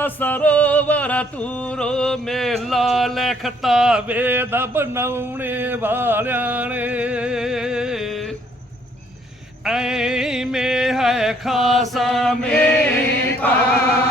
ਮਾਨਸ ਸਰੋਵਰ ਤੂਰੋ ਮੇਲਾ ਲਿਖਤਾ ਵੇਦ ਬਣਾਉਣੇ ਵਾਲਿਆਂ ਨੇ। ਐਵੇਂ ਹੈ ਖਾਸਾ ਮੇ ਸਰੋਵਰ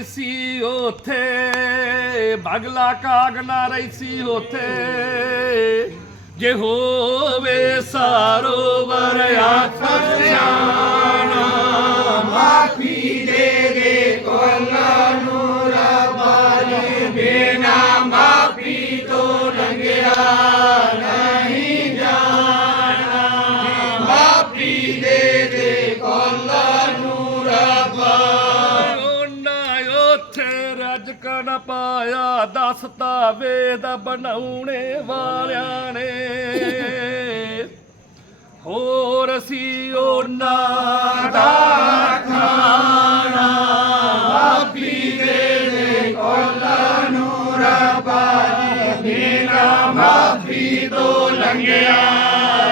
ਰੈਸੀ ਉਥੇ ਬਗਲਾ ਕਾਗਲਾ ਰੈਸੀ ਉਥੇ। ਜੇ ਹੋਵੇ ਸਰੋਵਰ ਆਖਿਆਣਾ ਮਾਫੀ ਪਾਇਆ ਦੱਸਤਾ ਵੇਦ ਬਣਾਉਣੇ ਵਾਲਿਆਂ ਨੇ। ਹੋਰ ਸੀ ਉਹਨਾਂ ਦਾ ਖਾਣਾ ਮਾਫੀ ਦੇ ਦੇ ਕੋਲਾਂ ਨੂੰ ਰਬਾ ਬਿਨਾ ਮਾਫੀ ਤੋਂ ਲੰਘਿਆ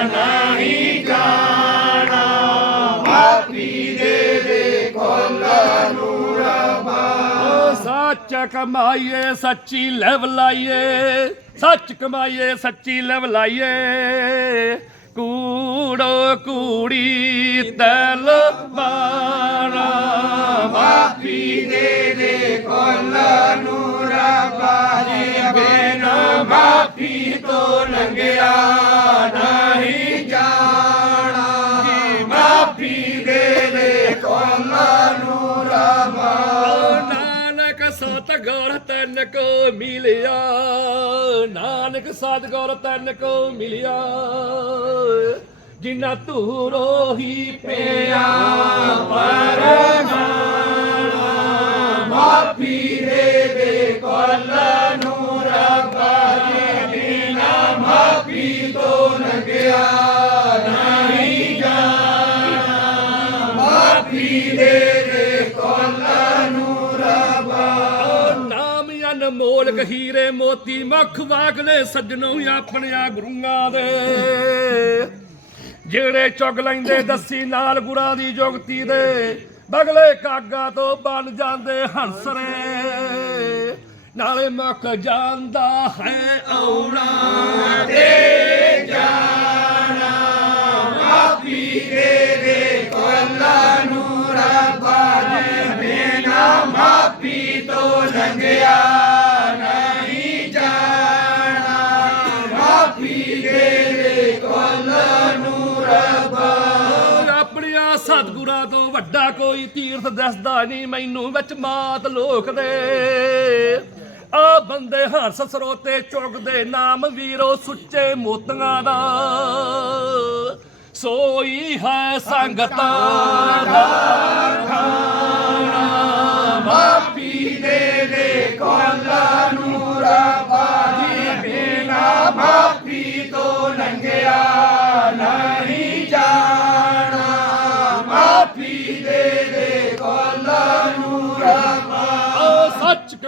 ਨਹੀਂ ਜਾਣਾ। ਮਾਫੀ ਕਮਾਈਏ, ਸੱਚੀ ਲੈਵ ਲਾਈਏ, ਸੱਚ ਕਮਾਈਏ, ਸੱਚੀ ਲੈਵ ਲਾਈਏ। ਕੂੜੋ ਕੂੜੀ ਤਲ ਬਾਣਾ ਮਾਫੀ ਦੇ ਦੇ ਕੋਲਾਂ ਨੂੰ ਰਬਾ ਜੀ ਮਾਫੀ ਤੋਂ ਲੰਘਿਆ ਨਹੀਂ ਜਾਣਾ। ਮਾਫੀ ਤਨ ਕੋ ਮਿਲਿਆ। ਨਾਨਕ ਸਤ ਗੁਰ ਤਨ ਕੋ ਮਿਲਿਆ। ਜਿਨਾ ਧੂਰੋ ਹੀ ਪਿਆ ਪਰਮਾਣਾ ਮਾਫੀ ਦੇ ਦੇ ਕੋਲ ਨੂੰ ਰੱਬਾ ਜੀ ਬਿਨਾ ਮਾਫੀ ਤੋਂ ਲੰਘਿਆ ਅਨਮੋਲ ਹੀਰੇ ਮੋਤੀ ਮੁਖ ਵਾਗਲੇ ਸੱਜਣੋ ਆਪਣਿਆਂ ਗੁਰੂਆਂ ਦੇ। ਜਿਹੜੇ ਚੁਗ ਲੈਂਦੇ ਦੱਸੀ ਨਾਲ ਗੁਰਾਂ ਦੀ ਜੁਗਤੀ ਦੇ, ਬਗਲੇ ਕਾਗਾ ਤੋਂ ਬਣ ਜਾਂਦੇ ਹੰਸਰੇ। ਨਾਲੇ ਮੁੱਕ ਜਾਂਦਾ ਹੈ ਆਉਣਾ। ਆਪਣੀਆਂ ਸਤਿਗੁਰਾਂ ਤੋਂ ਵੱਡਾ ਕੋਈ ਤੀਰਥ ਦੱਸਦਾ ਨਹੀਂ, ਮੈਨੂੰ ਵਿੱਚ ਮਾਤ ਲੋਕ ਦੇ। ਆ ਬੰਦੇ ਹਰਸ ਸਰੋਤੇ ਚੁਗਦੇ, ਨਾਮ ਵੀਰੋ ਸੁੱਚੇ ਮੋਤੀਆਂ ਦਾ। ਸੋਈ ਹੈ ਸੰਗਤਾਂ ਦਾ ਖਾਣਾ। ਮਾਫੀ ਦੇ ਦੇ ਕੋਲਾਂ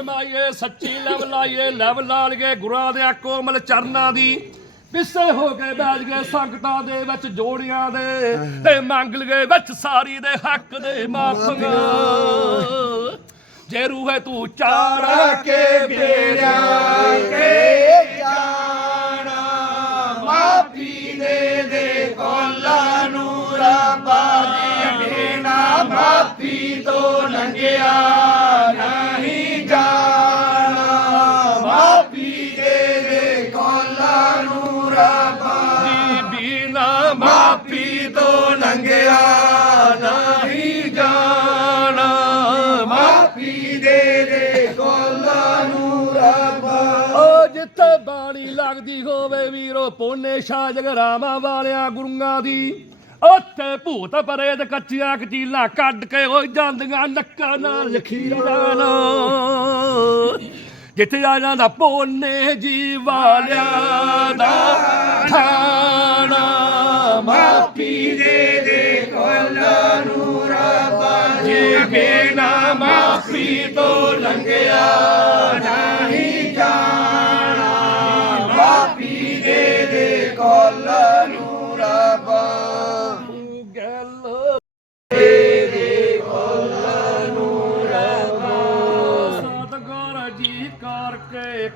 ਕਮਾਈਏ ਸੱਚੀ ਲਵ ਲਾਈਏ, ਲਵ ਲਾਲੀਏ ਗੁਰਾਂ ਦੇ ਕੋਮਲ ਚਰਨਾਂ ਦੀ। ਪਿੱਛੇ ਹੋ ਕੇ ਬੈਠ ਗਏ ਸੰਗਤਾਂ ਦੇ ਵਿੱਚ ਜੋੜੀਆਂ ਦੇ ਤੇ ਮੰਗ ਲਗੇ ਵਿੱਚ ਸਾਰੀ ਦੇ ਹੱਕ ਦੇ ਮਾਫੀਆਂ। ਜੇ ਰੂਹੇ ਤੂੰ ਚਾਰਾ ਕੇ ਬੇੜਿਆ ਕੇ ਜਾਣਾ, ਮਾਫੀ ਦੇ ਦੇ ਕੋਲਾਂ ਨੂੰ ਰੱਬਾ ਜੀ ਬਿਨਾ ਮਾਫੀ ਤੋਂ ਲੰਘਿਆ ਲੰਘਿਆ ਨਹੀਂ ਜਾਣਾ। ਮਾਫੀ ਦੇ ਦੇ ਕੋਲਾਂ ਨੂੰ ਰੱਬਾ। ਓ ਜਿੱਥੇ ਬਾਣੀ ਲੱਗਦੀ ਹੋਵੇ ਵੀਰੋ, ਪੋਨੇ ਸ਼ਾਹ ਜਗਰਾਵਾਂ ਵਾਲਿਆਂ ਗੁਰੂਆਂ ਦੀ। ਉੱਥੇ ਭੂਤ ਪ੍ਰੇਤ ਕੱਚੀਆਂ ਕਚੀਲਾ ਕੱਢ ਕੇ ਉਹ ਜਾਂਦੀਆਂ ਨੱਕਾਂ ਨਾਲ ਲਖੀਰਾਂ ਨਾਲ। ਕਿੱਥੇ ਆ ਜਾਂਦਾ ਪੋਨੇ ਜੀ ਵਾਲਿਆਂ ਦਾ? ਥਾਣਾ ਮਾਫੀ ਦੇ ਦੇ ਕੋਲ ਨੂੰ ਰੱਬਾ ਜੀ ਬਿਨਾ ਮਾਫੀ ਤੋਂ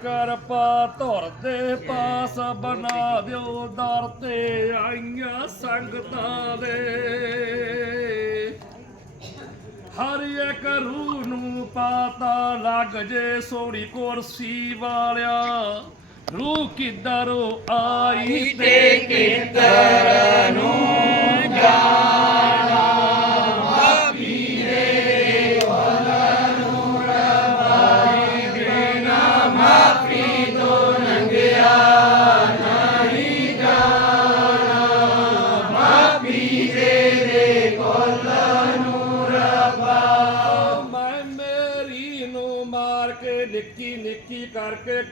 ਕਿਰਪਾ ਧੁਰ ਦੇ ਪਾਸ ਬਣਾ ਦਿਓ ਦਰ ਤੇ ਆਈਆਂ ਸੰਗਤਾਂ ਦੇ। ਹਰ ਇੱਕ ਰੂਹ ਨੂੰ ਪਾਤਾ ਲੱਗ ਜੇ ਸੋਹਣੀ ਕੁਰਸੀ ਵਾਲਿਆ। ਰੂਹ ਕਿੱਧਰੋਂ ਆਈ ਤੇ ਕਿੱਧਰ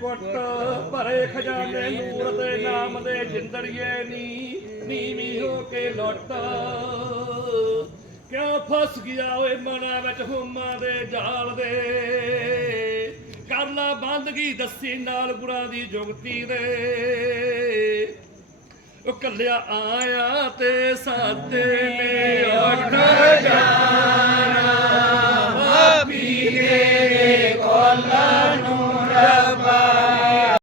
ਕੁੱਟ ਭਰੇ ਖਜ਼ਾਨੇ ਨੂਰ ਦੇ ਨਾਮ ਦੇ ਜਿੰਦੜੀਏ ਨੀ, ਨੀਵੀਂ ਹੋ ਕੇ ਲੁੱਟ। ਕਿਉਂ ਫਸ ਗਿਆ ਓਏ ਮਨਾਂ ਵਿੱਚ ਹੁਮਾ ਦੇ ਜਾਲ ਦੇ? ਕਰਨਾ ਬੰਦਗੀ ਦੱਸੀ ਨਾਲ ਗੁਰਾਂ ਦੀ ਜੁਗਤੀ ਦੇ। ਉਹ ਕੱਲਿਆ ਆਇਆ ਤੇ ਸਾਤੇ ਨੇ ਉੱਠ ਜਾਣਾ। ਮਾਪੀ ਤੇਰੇ ਕੋਲ